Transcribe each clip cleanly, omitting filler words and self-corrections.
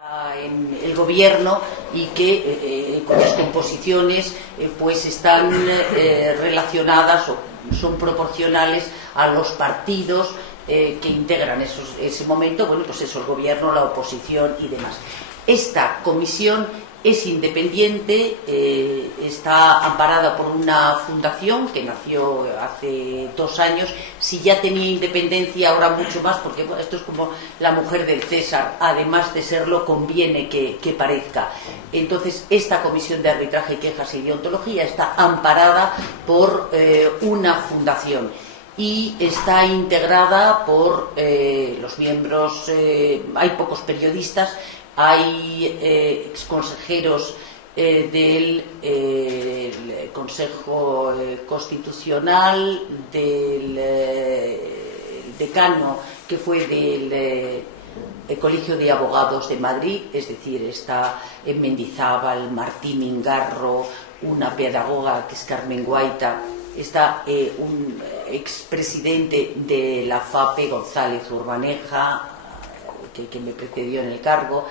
En el gobierno y que cuyas composiciones pues están relacionadas o son proporcionales a los partidos que integran ese momento, bueno, pues eso, el gobierno, la oposición y demás. Esta comisión es independiente, está amparada por una fundación que nació hace 2 años. Si ya tenía independencia, ahora mucho más, porque bueno, esto es como la mujer del César, además de serlo, conviene que parezca. Entonces, esta comisión de arbitraje, quejas y deontología está amparada por una fundación y está integrada por los miembros, hay pocos periodistas, hay exconsejeros del Consejo Constitucional, del decano que fue del Colegio de Abogados de Madrid, es decir, está en Mendizábal, Martín Mingarro, una pedagoga que es Carmen Guaita, está un expresidente de la FAPE, González Urbaneja, que me precedió en el cargo,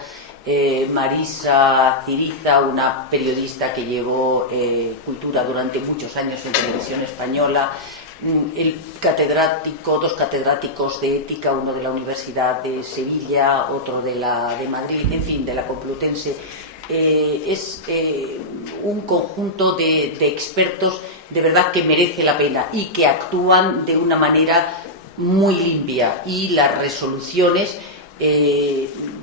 Marisa Ciriza, una periodista que llevó cultura durante muchos años en Televisión Española, dos catedráticos de ética, uno de la Universidad de Sevilla, otro de Madrid, en fin, de la Complutense. Es un conjunto de expertos de verdad que merece la pena y que actúan de una manera muy limpia, y las resoluciones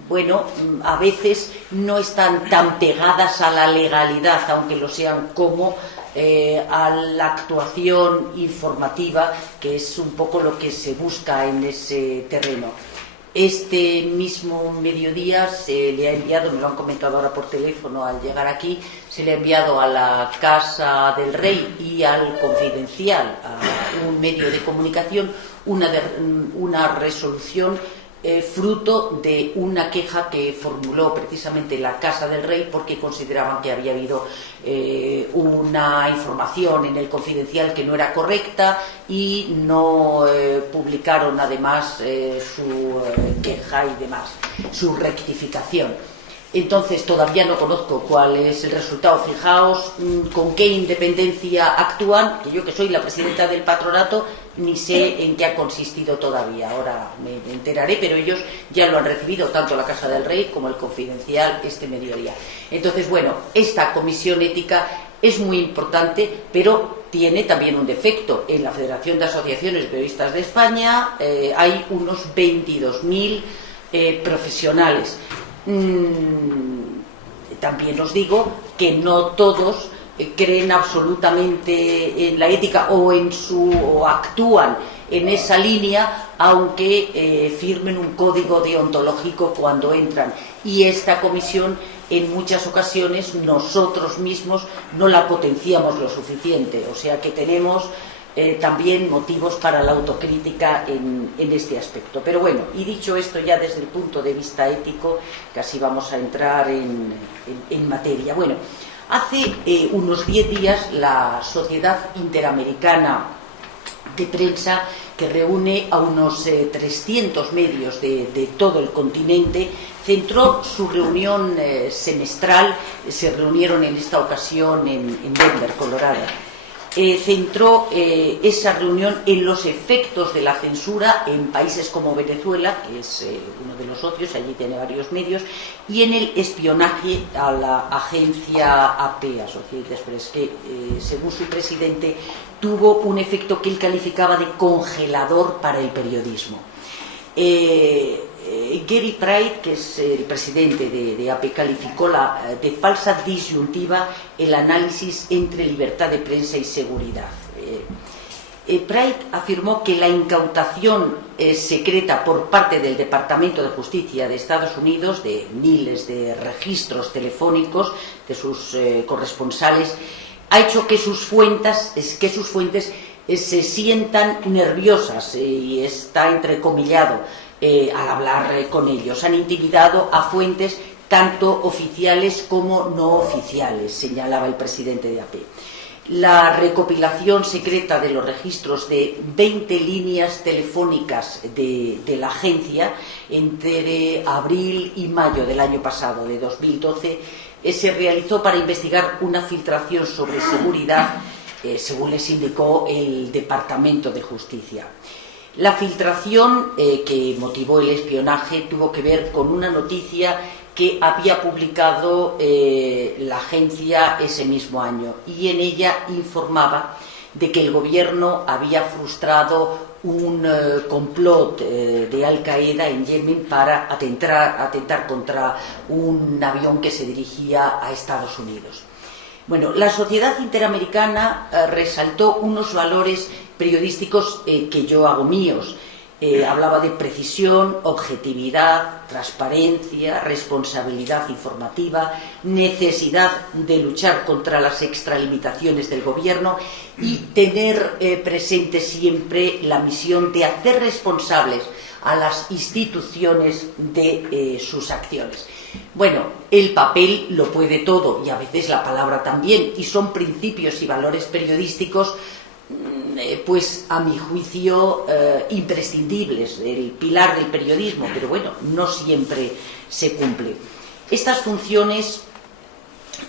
bueno, a veces no están tan pegadas a la legalidad, aunque lo sean, como a la actuación informativa, que es un poco lo que se busca en ese terreno. Este mismo mediodía se le ha enviado, me lo han comentado ahora por teléfono al llegar aquí, se le ha enviado a la Casa del Rey y al Confidencial, a un medio de comunicación, una resolución fruto de una queja que formuló precisamente la Casa del Rey, porque consideraban que había habido una información en el Confidencial que no era correcta y no publicaron además su queja y demás, su rectificación. Entonces todavía no conozco cuál es el resultado. Fijaos con qué independencia actúan, que yo, que soy la presidenta del patronato, ni sé en qué ha consistido todavía. Ahora me enteraré, pero ellos ya lo han recibido, tanto la Casa del Rey como el Confidencial, este mediodía. Entonces, bueno, esta comisión ética es muy importante, pero tiene también un defecto. En la Federación de Asociaciones de Periodistas de España hay unos 22.000 profesionales. También os digo que no todos creen absolutamente en la ética o actúan en esa línea, aunque firmen un código deontológico cuando entran. Y esta comisión, en muchas ocasiones, nosotros mismos no la potenciamos lo suficiente. O sea que tenemos también motivos para la autocrítica en este aspecto. Pero bueno, y dicho esto ya desde el punto de vista ético, casi vamos a entrar en materia. Bueno, hace unos 10 días la Sociedad Interamericana de Prensa, que reúne a unos 300 medios de todo el continente, centró su reunión semestral. Se reunieron en esta ocasión en Denver, Colorado. Centró esa reunión en los efectos de la censura en países como Venezuela, que es uno de los socios, allí tiene varios medios, y en el espionaje a la agencia AP, Associated Press, que según su presidente tuvo un efecto que él calificaba de congelador para el periodismo. Gary Praet, que es el presidente de AP, calificó de falsa disyuntiva el análisis entre libertad de prensa y seguridad. Praet afirmó que la incautación secreta por parte del Departamento de Justicia de Estados Unidos de miles de registros telefónicos de sus corresponsales ha hecho que sus fuentes se sientan nerviosas, y está entrecomillado, al hablar con ellos. Han intimidado a fuentes tanto oficiales como no oficiales, señalaba el presidente de AP. la recopilación secreta de los registros de 20 líneas telefónicas de la agencia entre abril y mayo del año pasado, de 2012, se realizó para investigar una filtración sobre seguridad, según les indicó el Departamento de Justicia. La filtración que motivó el espionaje tuvo que ver con una noticia que había publicado la agencia ese mismo año, y en ella informaba de que el gobierno había frustrado un complot de Al-Qaeda en Yemen para atentar contra un avión que se dirigía a Estados Unidos. Bueno, la Sociedad Interamericana resaltó unos valores periodísticos que yo hago míos. Hablaba de precisión, objetividad, transparencia, responsabilidad informativa, necesidad de luchar contra las extralimitaciones del gobierno y tener presente siempre la misión de hacer responsables a las instituciones de sus acciones. Bueno, el papel lo puede todo, y a veces la palabra también, y son principios y valores periodísticos pues a mi juicio imprescindibles, el pilar del periodismo, pero bueno, no siempre se cumple. Estas funciones,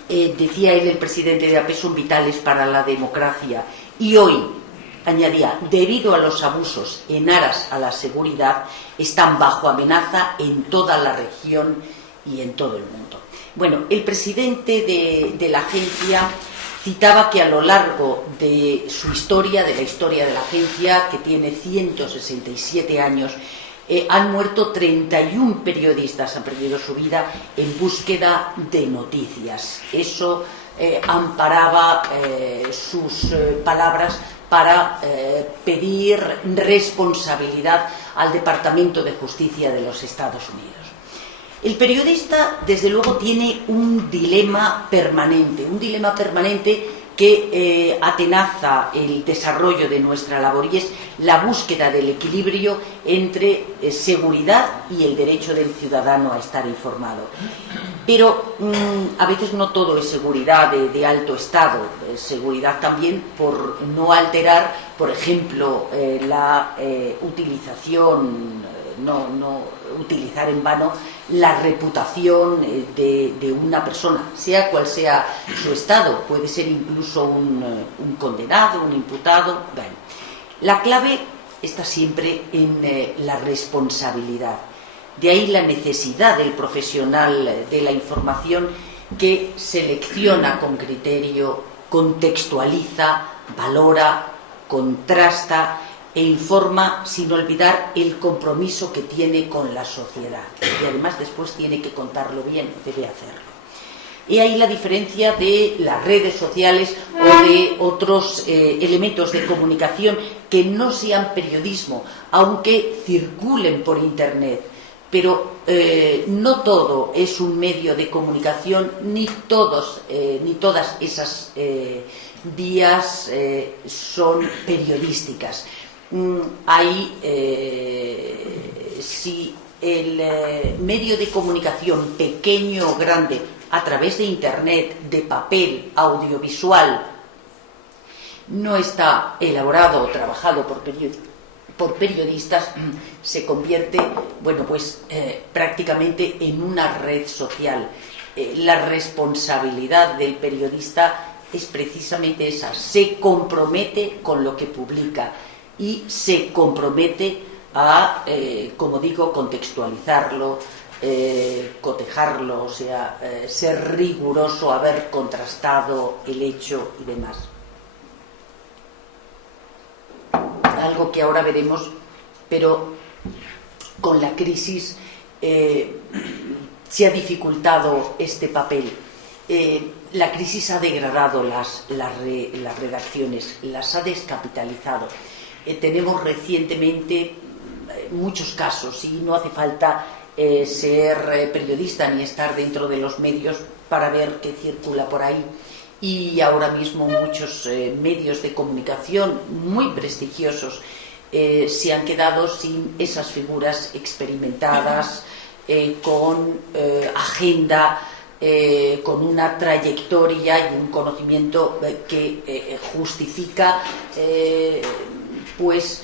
decía él, el presidente de AP, son vitales para la democracia, y hoy, añadía, debido a los abusos en aras a la seguridad, están bajo amenaza en toda la región y en todo el mundo. Bueno, el presidente de la agencia citaba que a lo largo de su historia, de la historia de la agencia, que tiene 167 años, han muerto 31 periodistas, han perdido su vida en búsqueda de noticias. Eso amparaba sus palabras para pedir responsabilidad al Departamento de Justicia de los Estados Unidos. El periodista, desde luego, tiene un dilema permanente que atenaza el desarrollo de nuestra labor, y es la búsqueda del equilibrio entre seguridad y el derecho del ciudadano a estar informado. Pero a veces no todo es seguridad de alto estado, seguridad también por no alterar, por ejemplo, la utilización, no utilizar en vano la reputación de una persona, sea cual sea su estado. Puede ser incluso un condenado, un imputado. Bueno, la clave está siempre en la responsabilidad. De ahí la necesidad del profesional de la información, que selecciona con criterio, contextualiza, valora, contrasta e informa sin olvidar el compromiso que tiene con la sociedad. Y además después tiene que contarlo bien, debe hacerlo. Y ahí la diferencia de las redes sociales o de otros elementos de comunicación que no sean periodismo, aunque circulen por Internet. Pero no todo es un medio de comunicación, ni todas esas vías son periodísticas. Si el medio de comunicación, pequeño o grande, a través de Internet, de papel, audiovisual, no está elaborado o trabajado por periodistas, se convierte, bueno, pues prácticamente en una red social. La responsabilidad del periodista es precisamente esa: se compromete con lo que publica y se compromete a, como digo, contextualizarlo, cotejarlo, o sea, ser riguroso, haber contrastado el hecho y demás. Algo que ahora veremos, pero con la crisis se ha dificultado este papel. La crisis ha degradado las redacciones, las ha descapitalizado. Tenemos recientemente muchos casos, y no hace falta ser periodista ni estar dentro de los medios para ver qué circula por ahí. Y ahora mismo muchos medios de comunicación muy prestigiosos se han quedado sin esas figuras experimentadas, con agenda con una trayectoria y un conocimiento que justifica pues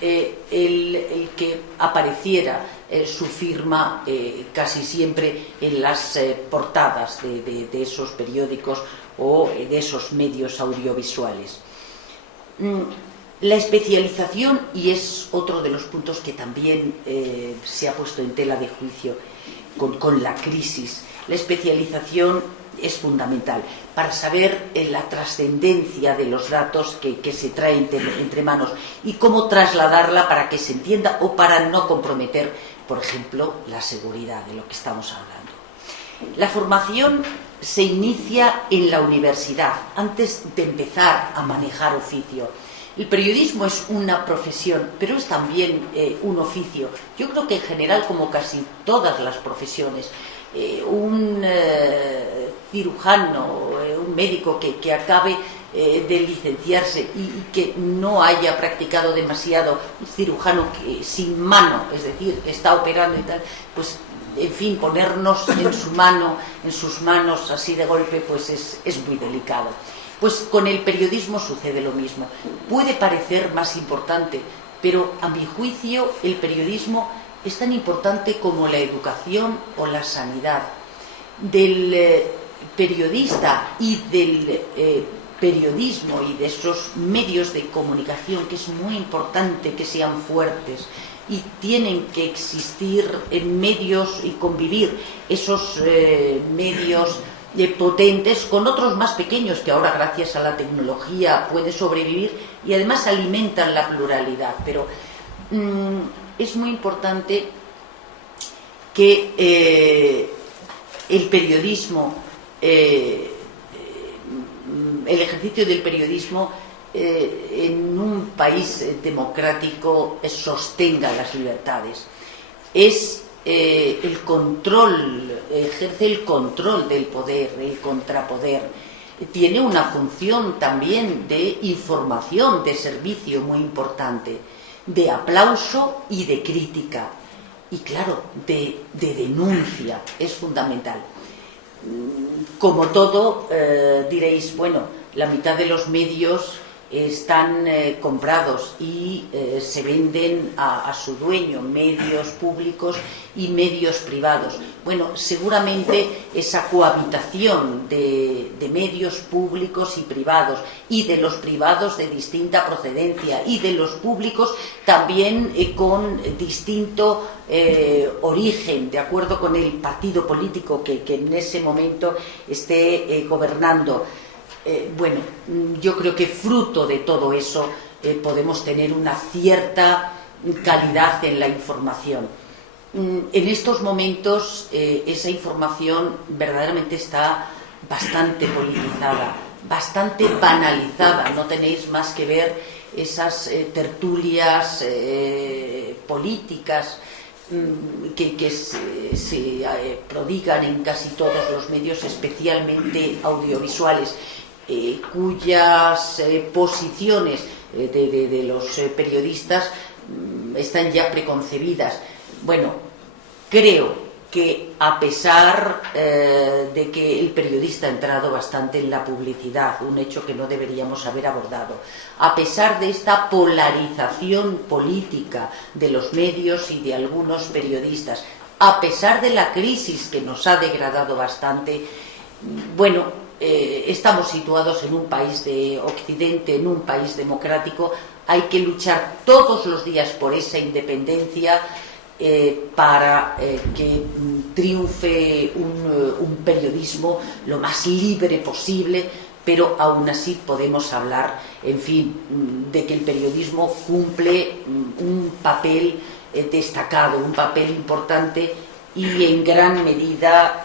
el que apareciera su firma casi siempre en las portadas de esos periódicos o de esos medios audiovisuales. La especialización, y es otro de los puntos que también se ha puesto en tela de juicio con la crisis, la especialización es fundamental para saber la trascendencia de los datos que se traen entre manos y cómo trasladarla para que se entienda o para no comprometer, por ejemplo, la seguridad de lo que estamos hablando. La formación se inicia en la universidad, antes de empezar a manejar oficio. El periodismo es una profesión, pero es también un oficio. Yo creo que en general, como casi todas las profesiones, un cirujano, un médico que acabe de licenciarse y que no haya practicado demasiado, un cirujano sin mano, es decir, que está operando y tal, pues en fin, ponernos en sus manos así de golpe, pues es muy delicado. Pues con el periodismo sucede lo mismo. Puede parecer más importante, pero a mi juicio el periodismo es tan importante como la educación o la sanidad. Del periodista y del periodismo y de esos medios de comunicación, que es muy importante que sean fuertes y tienen que existir en medios y convivir esos medios potentes con otros más pequeños que ahora gracias a la tecnología pueden sobrevivir y además alimentan la pluralidad, pero es muy importante que el periodismo, el ejercicio del periodismo en un país democrático sostenga las libertades. Es el control, ejerce el control del poder, el contrapoder. Tiene una función también de información, de servicio muy importante, de aplauso y de crítica. Y claro, de denuncia, es fundamental. Como todo, diréis, bueno, la mitad de los medios están comprados y se venden a su dueño, medios públicos y medios privados. Bueno, seguramente esa cohabitación de medios públicos y privados, y de los privados de distinta procedencia, y de los públicos también con distinto origen, de acuerdo con el partido político que en ese momento esté gobernando. Bueno, yo creo que fruto de todo eso podemos tener una cierta calidad en la información. En estos momentos esa información verdaderamente está bastante politizada, bastante banalizada. No tenéis más que ver esas tertulias políticas que se prodigan en casi todos los medios, especialmente audiovisuales, cuyas posiciones de los periodistas están ya preconcebidas. Bueno, creo que a pesar de que el periodista ha entrado bastante en la publicidad, un hecho que no deberíamos haber abordado, a pesar de esta polarización política de los medios y de algunos periodistas, a pesar de la crisis que nos ha degradado bastante, bueno, estamos situados en un país de Occidente, en un país democrático. Hay que luchar todos los días por esa independencia para que triunfe un periodismo lo más libre posible, pero aún así podemos hablar, en fin, de que el periodismo cumple un papel destacado, un papel importante y en gran medida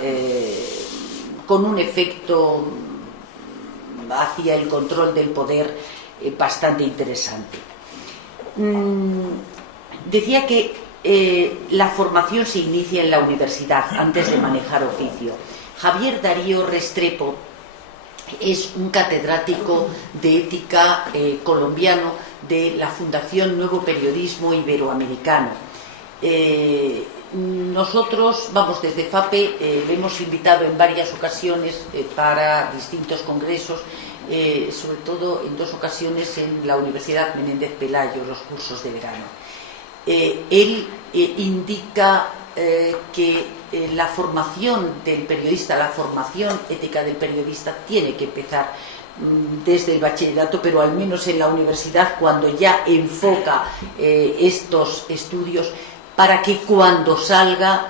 con un efecto hacia el control del poder bastante interesante. Decía que la formación se inicia en la universidad antes de manejar oficio. Javier Darío Restrepo es un catedrático de ética colombiano de la Fundación Nuevo Periodismo Iberoamericano. Nosotros, desde FAPE le hemos invitado en varias ocasiones para distintos congresos, sobre todo en 2 ocasiones en la Universidad Menéndez Pelayo, los cursos de verano. Él indica que la formación del periodista, la formación ética del periodista tiene que empezar desde el bachillerato, pero al menos en la universidad, cuando ya enfoca estos estudios, para que cuando salga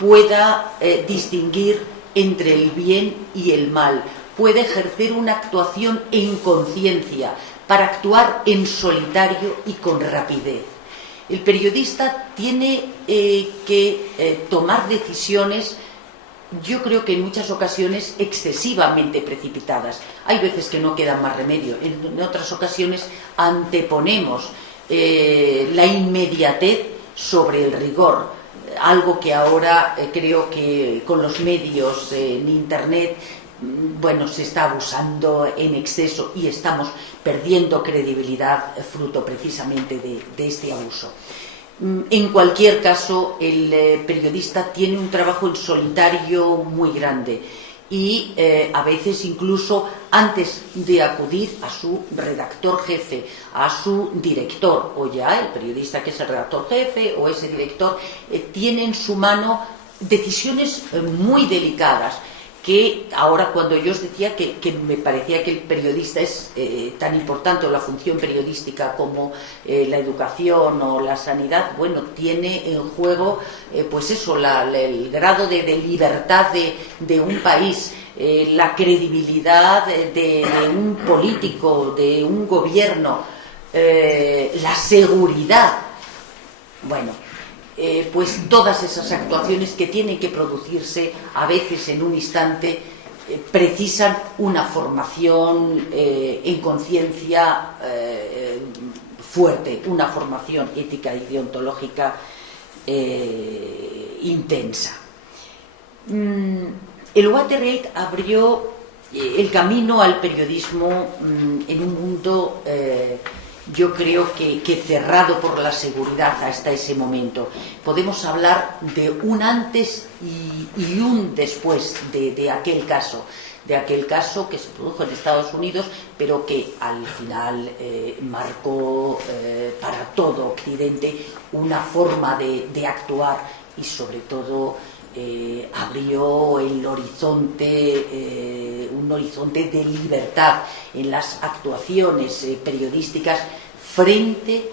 pueda distinguir entre el bien y el mal, puede ejercer una actuación en conciencia, para actuar en solitario y con rapidez. El periodista tiene que tomar decisiones, yo creo que en muchas ocasiones excesivamente precipitadas. Hay veces que no queda más remedio, en otras ocasiones anteponemos la inmediatez sobre el rigor, algo que ahora creo que con los medios en Internet se está abusando en exceso y estamos perdiendo credibilidad fruto precisamente de este abuso. En cualquier caso, el periodista tiene un trabajo en solitario muy grande y a veces incluso antes de acudir a su redactor jefe, a su director, o ya el periodista que es el redactor jefe o ese director, tiene en su mano decisiones muy delicadas, que ahora, cuando yo os decía que me parecía que el periodista es tan importante, o la función periodística, como la educación o la sanidad, tiene en juego el grado de libertad de un país, la credibilidad de un político, de un gobierno, la seguridad. Todas esas actuaciones que tienen que producirse a veces en un instante precisan una formación en conciencia fuerte, una formación ética y deontológica intensa. El Watergate abrió el camino al periodismo en un mundo yo creo que cerrado por la seguridad hasta ese momento. Podemos hablar de un antes y un después de aquel caso que se produjo en Estados Unidos, pero que al final marcó para todo Occidente una forma de actuar y sobre todo abrió el horizonte, un horizonte de libertad en las actuaciones periodísticas frente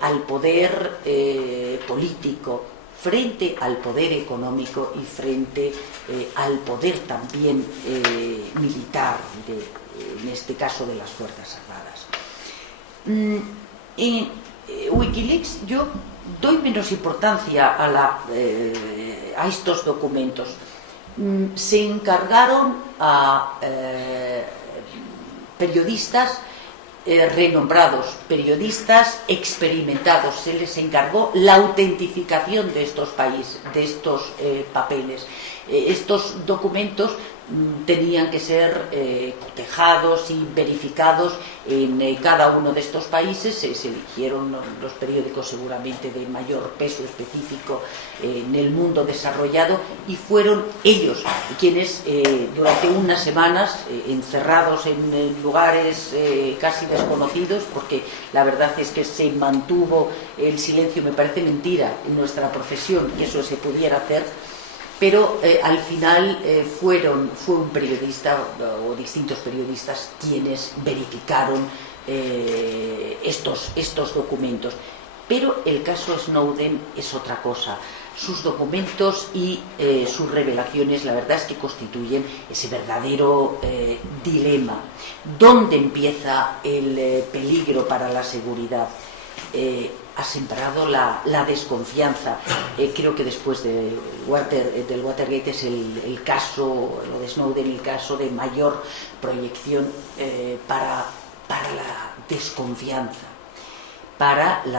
al poder político, frente al poder económico y frente al poder también militar, en este caso de las Fuerzas Armadas. En Wikileaks yo doy menos importancia a estos documentos. Se encargaron a periodistas renombrados, periodistas experimentados, se les encargó la autentificación de estos papeles. Estos documentos tenían que ser cotejados y verificados en cada uno de estos países. Se eligieron los periódicos seguramente de mayor peso específico en el mundo desarrollado, y fueron ellos quienes durante unas semanas, encerrados en lugares casi desconocidos, porque la verdad es que se mantuvo el silencio, me parece mentira en nuestra profesión que eso se pudiera hacer, pero al final fue un periodista o distintos periodistas quienes verificaron estos documentos. Pero el caso Snowden es otra cosa. Sus documentos y sus revelaciones, la verdad es que constituyen ese verdadero dilema. ¿Dónde empieza el peligro para la seguridad? Ha sembrado la desconfianza. Creo que después del Watergate es el caso, lo de Snowden, el caso de mayor proyección para la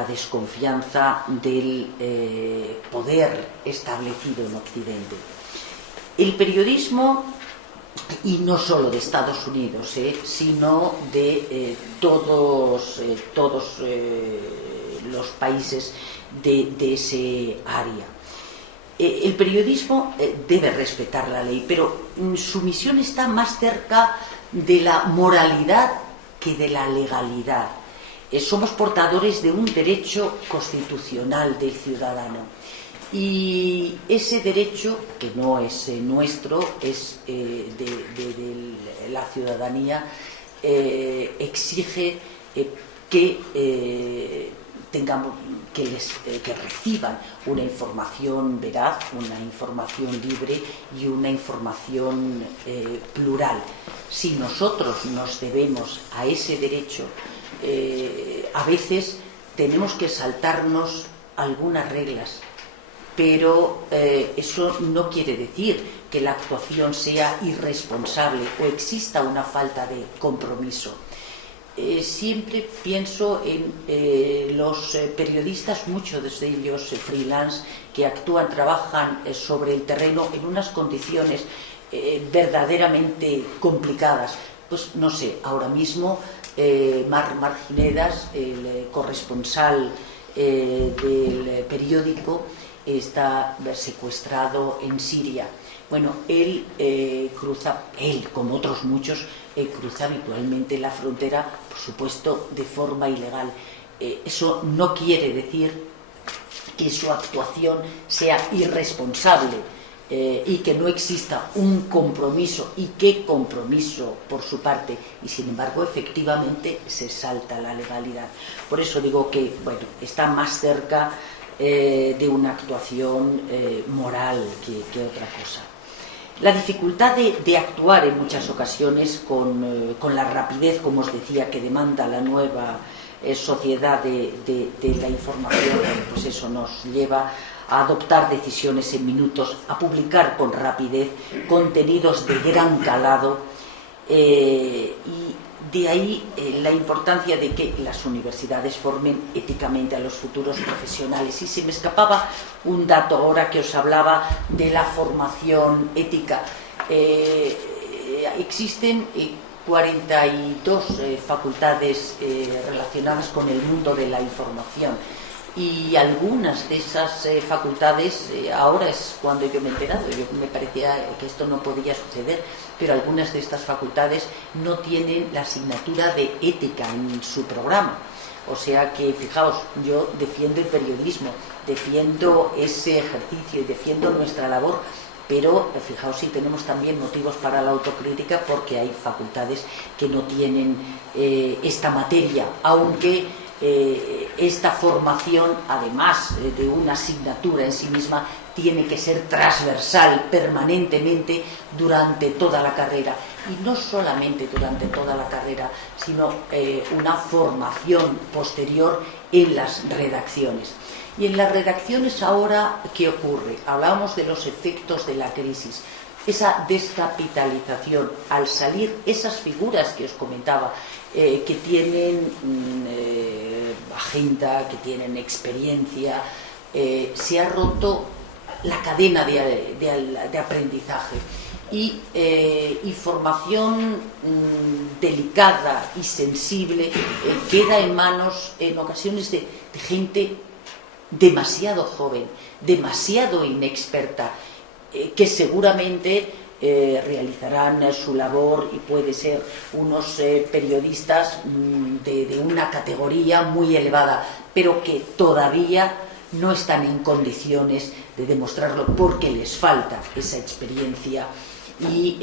desconfianza del poder establecido en Occidente. El periodismo y no solo de Estados Unidos, sino de todos los países de ese área. El periodismo debe respetar la ley, pero su misión está más cerca de la moralidad que de la legalidad. Somos portadores de un derecho constitucional del ciudadano, y ese derecho, que no es nuestro, es de la ciudadanía, exige que reciban una información veraz, una información libre y una información plural. Si nosotros nos debemos a ese derecho, a veces tenemos que saltarnos algunas reglas, pero eso no quiere decir que la actuación sea irresponsable o exista una falta de compromiso. Siempre pienso en los periodistas, muchos de ellos freelance, que trabajan sobre el terreno en unas condiciones verdaderamente complicadas. Pues no sé, ahora mismo Marc Ginedas, el corresponsal del periódico, está secuestrado en Siria. Bueno, él como otros muchos, cruza habitualmente la frontera, por supuesto, de forma ilegal. Eso no quiere decir que su actuación sea irresponsable y que no exista un compromiso, y qué compromiso por su parte, y sin embargo efectivamente se salta la legalidad. Por eso digo que está más cerca de una actuación moral que otra cosa. La dificultad de actuar en muchas ocasiones con la rapidez, como os decía, que demanda la nueva sociedad de la información, pues eso nos lleva a adoptar decisiones en minutos, a publicar con rapidez contenidos de gran calado, y de ahí la importancia de que las universidades formen éticamente a los futuros profesionales. Y se me escapaba un dato ahora que os hablaba de la formación ética. Existen 42 facultades relacionadas con el mundo de la información, y algunas de esas facultades, ahora es cuando yo me he enterado, yo me parecía que esto no podía suceder, pero algunas de estas facultades no tienen la asignatura de ética en su programa. O sea que, fijaos, yo defiendo el periodismo, defiendo ese ejercicio y defiendo nuestra labor, pero fijaos si tenemos también motivos para la autocrítica, porque hay facultades que no tienen esta materia, aunque esta formación, además de una asignatura en sí misma, tiene que ser transversal permanentemente durante toda la carrera, y no solamente durante toda la carrera, sino una formación posterior en las redacciones. Y en las redacciones ahora, ¿qué ocurre? Hablábamos de los efectos de la crisis, esa descapitalización, al salir esas figuras que os comentaba, que tienen agenda, que tienen experiencia, se ha roto la cadena de aprendizaje, y formación delicada y sensible queda en manos, en ocasiones, de gente demasiado joven, demasiado inexperta, que seguramente realizarán su labor, y puede ser unos periodistas de una categoría muy elevada, pero que todavía no están en condiciones de demostrarlo, porque les falta esa experiencia y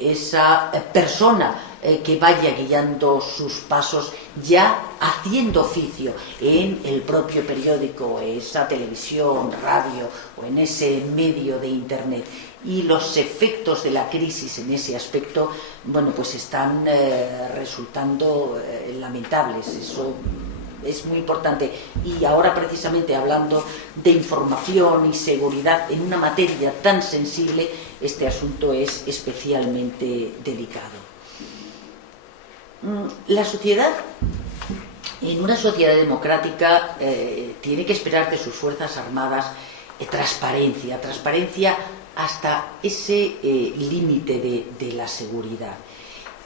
esa persona que vaya guiando sus pasos, ya haciendo oficio en el propio periódico, esa televisión, radio o en ese medio de internet. Y los efectos de la crisis en ese aspecto, pues están resultando lamentables. Eso es muy importante. Y ahora, precisamente hablando de información y seguridad en una materia tan sensible, este asunto es especialmente delicado. La sociedad, en una sociedad democrática, tiene que esperar de sus fuerzas armadas transparencia hasta ese límite de la seguridad.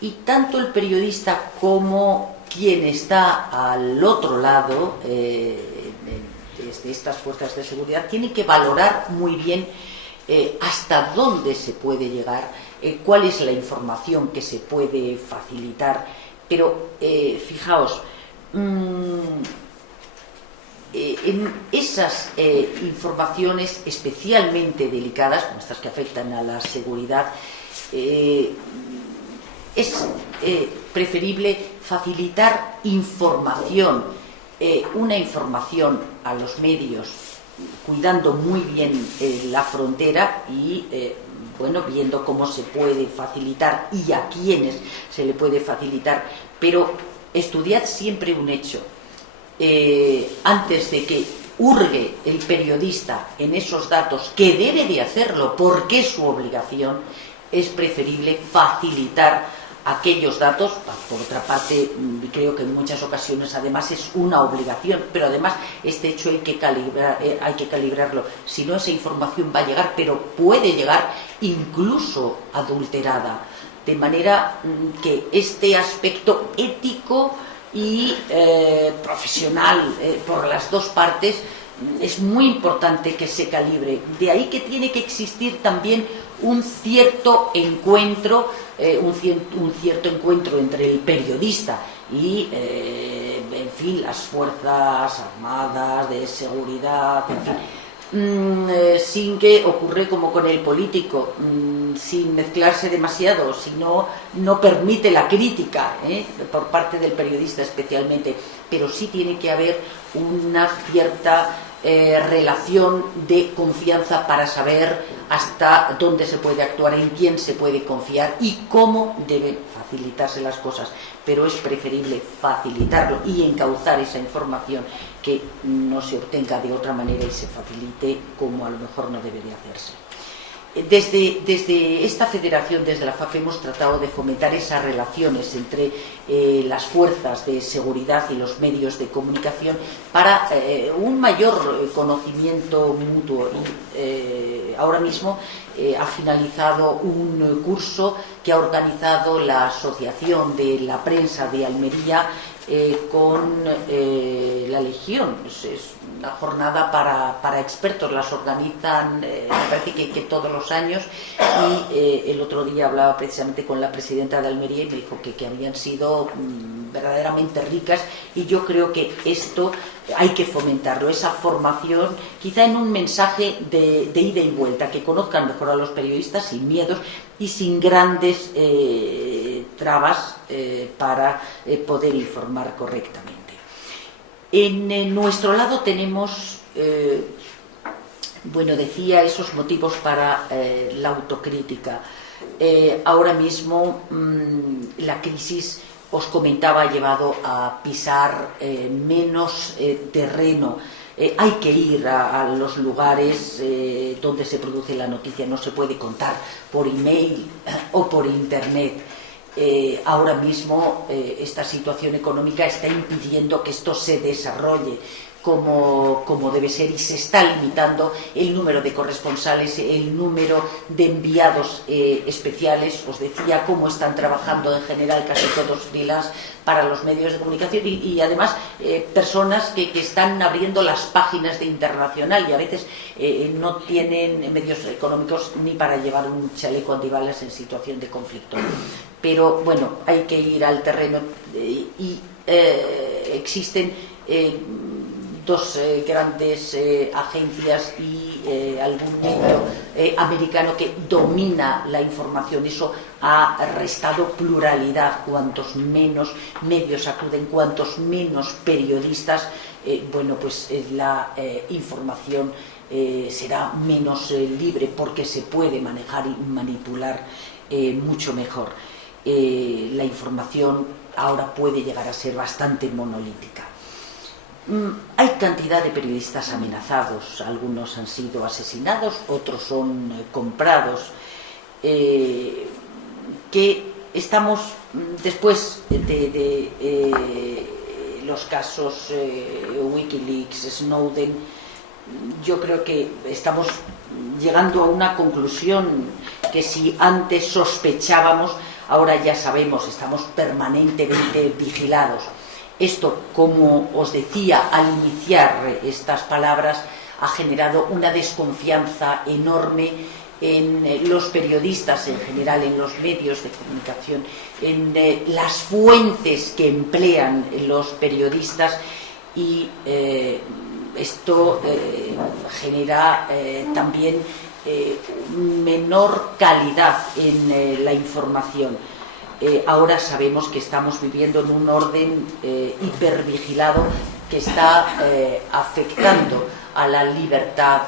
Y tanto el periodista como quien está al otro lado de estas fuerzas de seguridad tienen que valorar muy bien hasta dónde se puede llegar, cuál es la información que se puede facilitar. Pero fijaos, en esas informaciones especialmente delicadas, como estas que afectan a la seguridad, es preferible facilitar información, una información a los medios, cuidando muy bien la frontera y bueno, viendo cómo se puede facilitar y a quiénes se le puede facilitar, pero estudiad siempre un hecho. Antes de que hurgue el periodista en esos datos, que debe de hacerlo porque es su obligación, es preferible facilitar aquellos datos. Por otra parte, creo que en muchas ocasiones además es una obligación, pero además este hecho hay que calibrarlo. Si no, esa información va a llegar, pero puede llegar incluso adulterada, de manera que este aspecto ético y profesional por las dos partes es muy importante que se calibre. De ahí que tiene que existir también un cierto encuentro, un cierto encuentro entre el periodista y, en fin, las fuerzas armadas, de seguridad, en fin, sin que ocurra como con el político, sin mezclarse demasiado, si no permite la crítica por parte del periodista especialmente, pero sí tiene que haber una cierta relación de confianza para saber hasta dónde se puede actuar, en quién se puede confiar y cómo deben facilitarse las cosas. Pero es preferible facilitarlo y encauzar esa información, que no se obtenga de otra manera y se facilite como a lo mejor no debería hacerse. Desde esta federación, desde la FAF, hemos tratado de fomentar esas relaciones entre las fuerzas de seguridad y los medios de comunicación para un mayor conocimiento mutuo. Y ahora mismo ha finalizado un curso que ha organizado la Asociación de la Prensa de Almería con la Legión. Es una jornada para expertos, las organizan, me parece que todos los años, y el otro día hablaba precisamente con la presidenta de Almería y me dijo que habían sido verdaderamente ricas, y yo creo que esto hay que fomentarlo, esa formación, quizá en un mensaje de ida y vuelta, que conozcan mejor a los periodistas sin miedos y sin grandes trabas para poder informar correctamente. En nuestro lado tenemos, bueno, decía, esos motivos para la autocrítica. Ahora mismo la crisis, os comentaba, ha llevado a pisar menos terreno. Hay que ir a los lugares donde se produce la noticia, no se puede contar por email o por internet. Ahora mismo esta situación económica está impidiendo que esto se desarrolle como debe ser, y se está limitando el número de corresponsales, el número de enviados especiales. Os decía cómo están trabajando en general casi todos freelance para los medios de comunicación, y además personas que están abriendo las páginas de internacional, y a veces no tienen medios económicos ni para llevar un chaleco antibalas en situación de conflicto. Pero bueno, hay que ir al terreno, y existen dos grandes agencias y algún medio americano que domina la información. Eso ha restado pluralidad. Cuantos menos medios acuden, cuantos menos periodistas, bueno, pues la información será menos libre, porque se puede manejar y manipular mucho mejor. La información ahora puede llegar a ser bastante monolítica. Hay cantidad de periodistas amenazados, algunos han sido asesinados, otros son comprados, que estamos, después de los casos Wikileaks, Snowden, yo creo que estamos llegando a una conclusión que si antes sospechábamos, ahora ya sabemos, estamos permanentemente vigilados. Esto, como os decía al iniciar estas palabras, ha generado una desconfianza enorme en los periodistas en general, en los medios de comunicación, en las fuentes que emplean los periodistas, y esto genera también menor calidad en la información. Ahora sabemos que estamos viviendo en un orden hipervigilado que está afectando a la libertad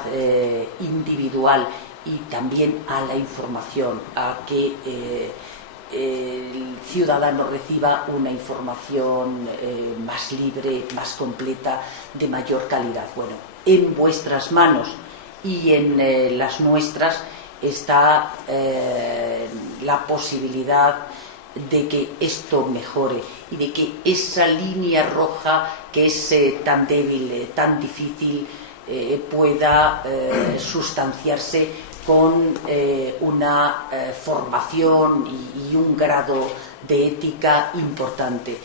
individual y también a la información, a que el ciudadano reciba una información más libre, más completa, de mayor calidad. Bueno, en vuestras manos y en las nuestras está la posibilidad de que esto mejore y de que esa línea roja que es tan débil, tan difícil, pueda sustanciarse con una formación y un grado de ética importante.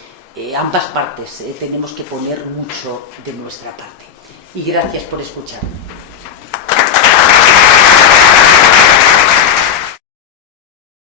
Ambas partes tenemos que poner mucho de nuestra parte. Y gracias por escuchar.